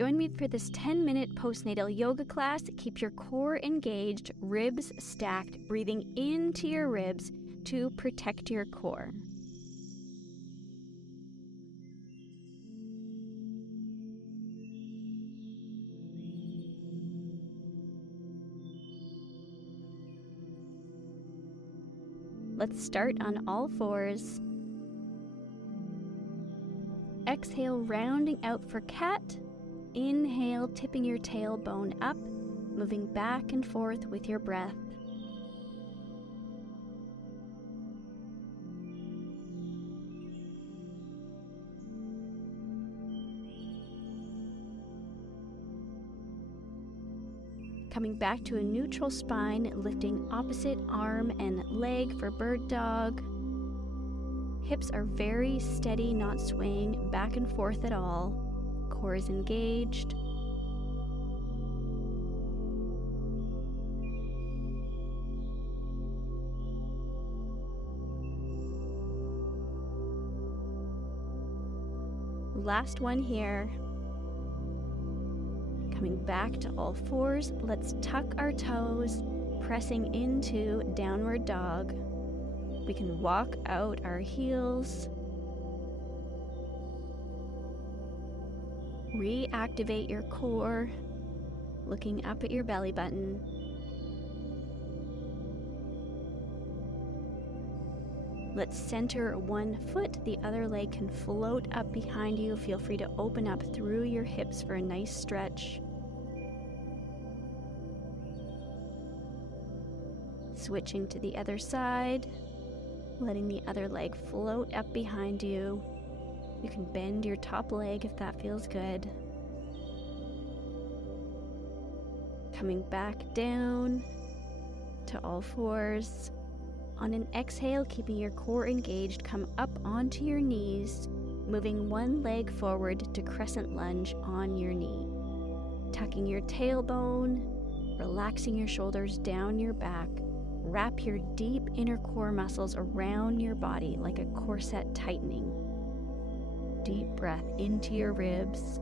Join me for this 10-minute postnatal yoga class. Keep your core engaged, ribs stacked, breathing into your ribs to protect your core. Let's start on all fours. Exhale, rounding out for cat. Inhale, tipping your tailbone up, moving back and forth with your breath. Coming back to a neutral spine, lifting opposite arm and leg for bird dog. Hips are very steady, not swaying back and forth at all. Core is engaged. Last one here. Coming back to all fours, let's tuck our toes, pressing into downward dog. We can walk out our heels. Reactivate your core, looking up at your belly button. Let's center one foot, the other leg can float up behind you. Feel free to open up through your hips for a nice stretch. Switching to the other side, letting the other leg float up behind you. You can bend your top leg if that feels good. Coming back down to all fours. On an exhale, keeping your core engaged, come up onto your knees, moving one leg forward to crescent lunge on your knee. Tucking your tailbone, relaxing your shoulders down your back. Wrap your deep inner core muscles around your body like a corset tightening. Deep breath into your ribs,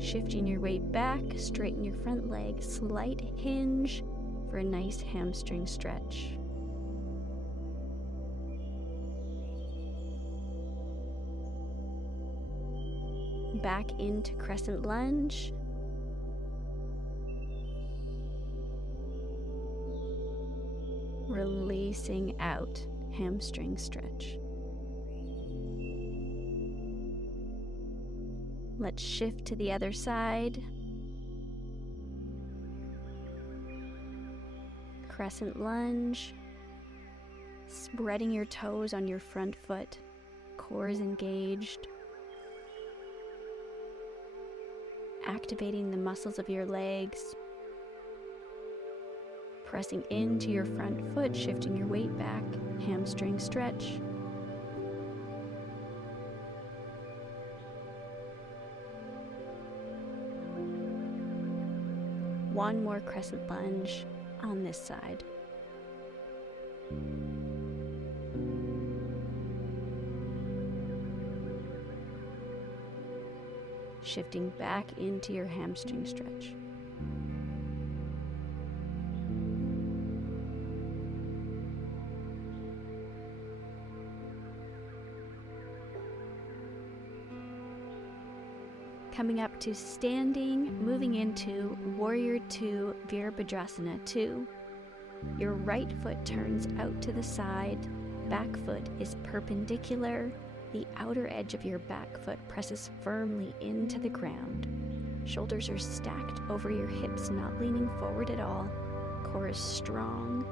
shifting your weight back, straighten your front leg, slight hinge for a nice hamstring stretch. Back into crescent lunge. Releasing out, hamstring stretch. Let's shift to the other side. Crescent lunge. Spreading your toes on your front foot. Core is engaged. Activating the muscles of your legs. Pressing into your front foot, shifting your weight back. Hamstring stretch. One more crescent lunge on this side. Shifting back into your hamstring stretch. Coming up to standing, moving into Warrior 2, Virabhadrasana 2. Your right foot turns out to the side, back foot is perpendicular, the outer edge of your back foot presses firmly into the ground. Shoulders are stacked over your hips, not leaning forward at all. Core is strong.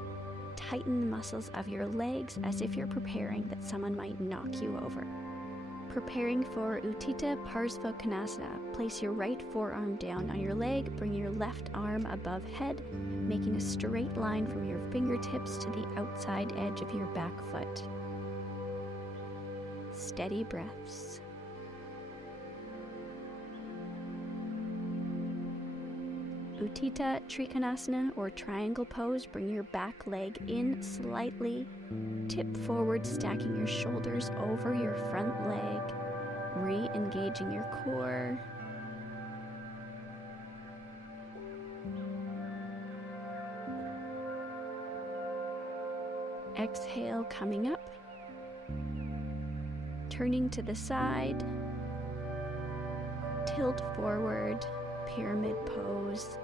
Tighten the muscles of your legs as if you're preparing that someone might knock you over. Preparing for Utthita Parsvakonasana, place your right forearm down on your leg, bring your left arm above head, making a straight line from your fingertips to the outside edge of your back foot. Steady breaths. Utthita Trikonasana or triangle pose, bring your back leg in slightly, tip forward, stacking your shoulders over your front leg, re-engaging your core. Exhale, coming up. Turning to the side. Tilt forward, pyramid pose.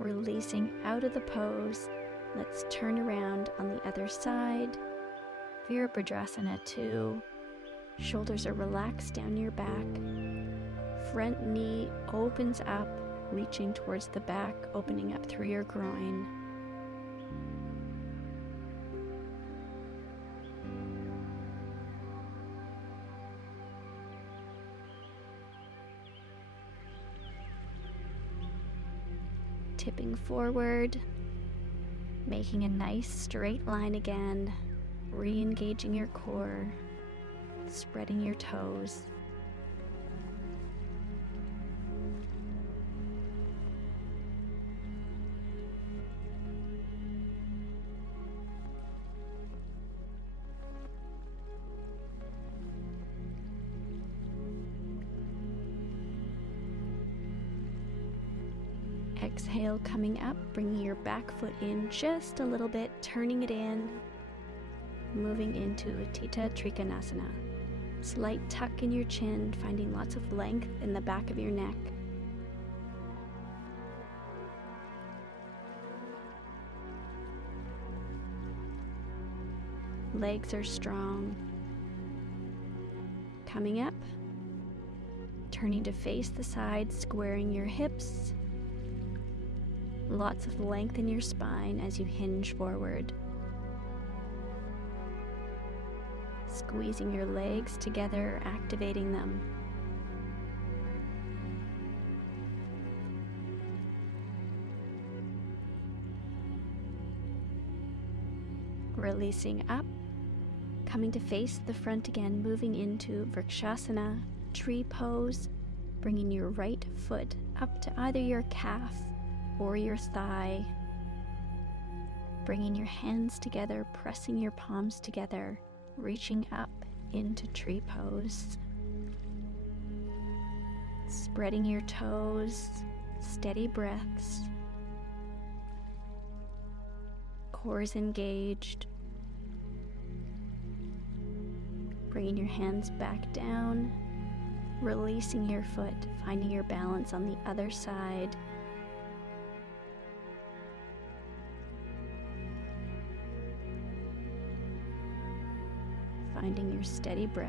Releasing out of the pose, let's turn around on the other side. Virabhadrasana 2. Shoulders are relaxed down your back. Front knee opens up, reaching towards the back, opening up through your groin. Tipping forward, making a nice straight line again, re-engaging your core, spreading your toes. Exhale, coming up, bringing your back foot in just a little bit, turning it in, moving into Utthita Trikonasana. Slight tuck in your chin, finding lots of length in the back of your neck. Legs are strong. Coming up, turning to face the side, squaring your hips. Lots of length in your spine as you hinge forward. Squeezing your legs together, activating them. Releasing up, coming to face the front again, moving into Vrikshasana, tree pose, bringing your right foot up to either your calf or your thigh, bringing your hands together, pressing your palms together, reaching up into tree pose. Spreading your toes, steady breaths. Core is engaged. Bringing your hands back down, releasing your foot, finding your balance on the other side. Finding your steady breath.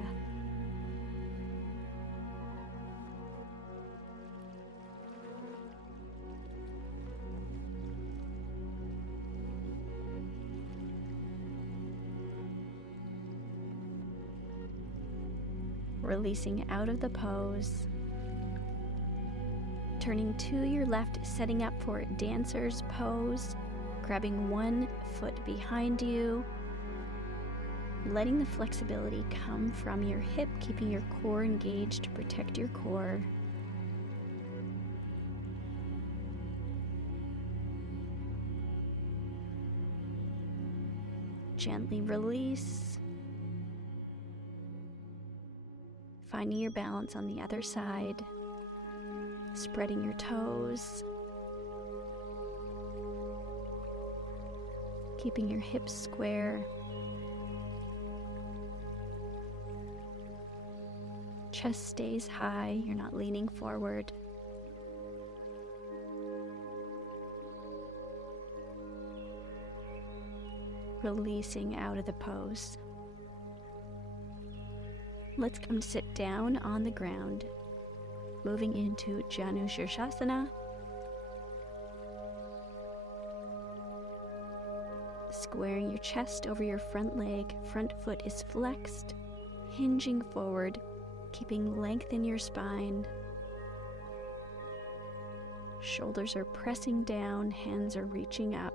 Releasing out of the pose. Turning to your left, setting up for dancer's pose. Grabbing one foot behind you. Letting the flexibility come from your hip, keeping your core engaged to protect your core. Gently release. Finding your balance on the other side. Spreading your toes. Keeping your hips square. Chest stays high, you're not leaning forward. Releasing out of the pose. Let's come sit down on the ground, moving into Janu Shirshasana. Squaring your chest over your front leg, front foot is flexed, hinging forward, keeping length in your spine. Shoulders are pressing down, hands are reaching up.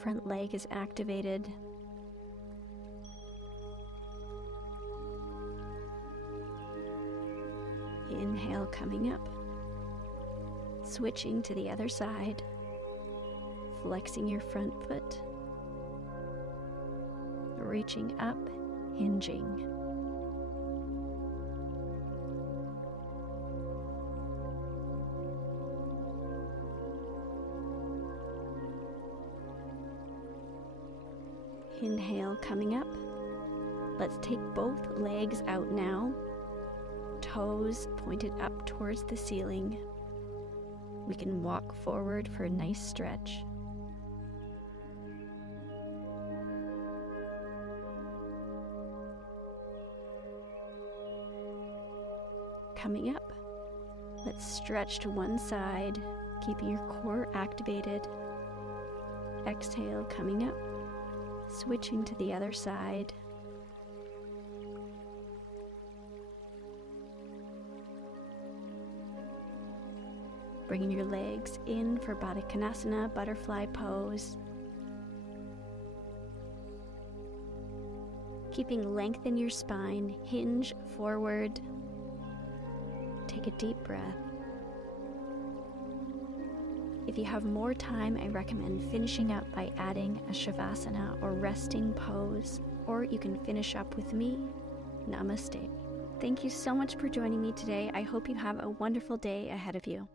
Front leg is activated. Inhale, coming up. Switching to the other side. Flexing your front foot. Reaching up hinging. Inhale, coming up. Let's take both legs out now. Toes pointed up towards the ceiling. We can walk forward for a nice stretch. Coming up, let's stretch to one side, keeping your core activated. Exhale, coming up, switching to the other side. Bringing your legs in for Baddha Konasana, butterfly pose. Keeping length in your spine, hinge forward. Take a deep breath. If you have more time, I recommend finishing up by adding a Shavasana or resting pose, or you can finish up with me. Namaste. Thank you so much for joining me today. I hope you have a wonderful day ahead of you.